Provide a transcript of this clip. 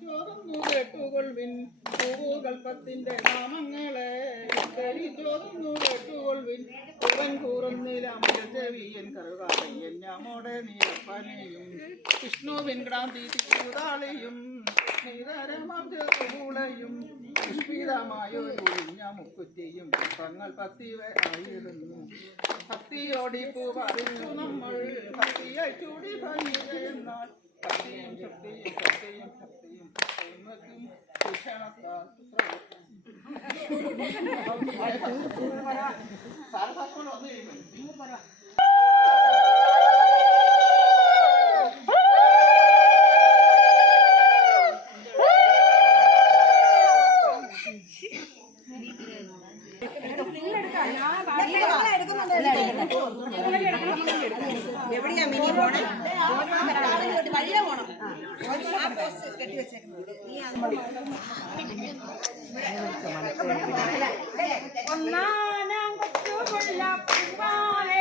ചോർന്നു കേട്ടുകൊള്ളിൻ പൂവുകൽപ്പത്തിന്റെ നാമങ്ങളെ ചോർന്നു കേട്ടുകൊള്ളിൻ പൂവൻ കൂറുന്നിലമയ ചെവിയൻ കറുകാതയ്യൻ ഞാമോടെ നീലപ്പനയും വിഷ്ണുവിൻ ക്രാന്തി തിരുതാളിയും നീതരമൂളയും പുഷ്പിതമായൊരുഞ്ഞ മുക്കുറ്റിയും പുഷ്പങ്ങൾ പത്തിവയായിരുന്നു ഭക്തിയോടി പൂ പറഞ്ഞു നമ്മൾ ഭക്തിയായി ചൂടി ഭംഗിയെന്നാൽ ഭക്തിയും ശക്തിയും ശക്തിയും ശക്തിയും ഭീഷണത്താൽ എവിടെയാ മിനി പോണേ വഴിയാ പോണം കെട്ടി വെച്ചേക്കുന്നത് ഒന്നാനാം കൊച്ചുകൊള്ള പൂവാലെ